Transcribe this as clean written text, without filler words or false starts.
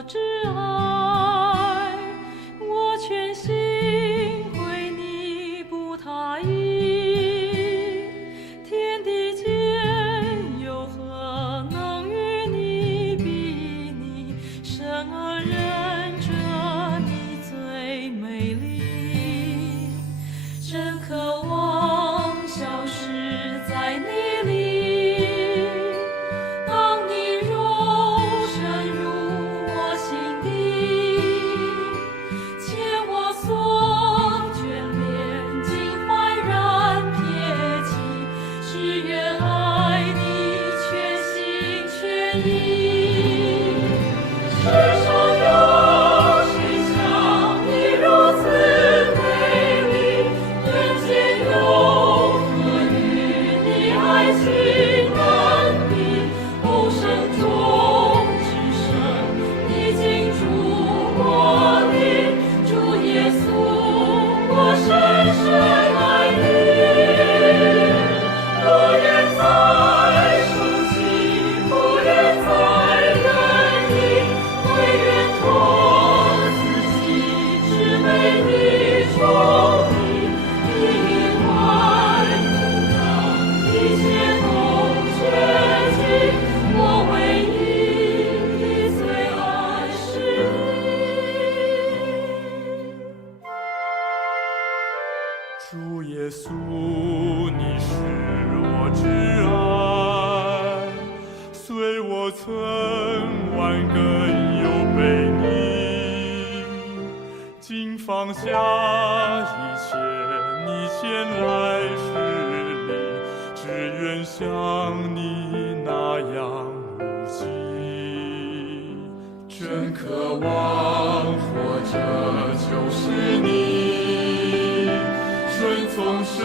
我挚爱，我全心为你不他意。天地间有何能与你比拟？生而忍着你最美丽，真渴望消失在你里。当你入深入我心底，牵我所眷恋，尽焕然撇弃，只愿爱你全心全意。世上有谁像你如此美丽？人间有何与你爱情难比？哦，生中只剩你进驻我里，主耶稣，我深深爱你。不愿再生气，不愿再忍意，唯愿托自己，只为你宠溺。一怀不让一切都绝迹，我唯一的最爱是你。主耶稣，你是我挚爱，虽我曾万根又被你，竟放下一切，你前来是你，只愿像你那样无极，真渴望活着就是你。顺从神。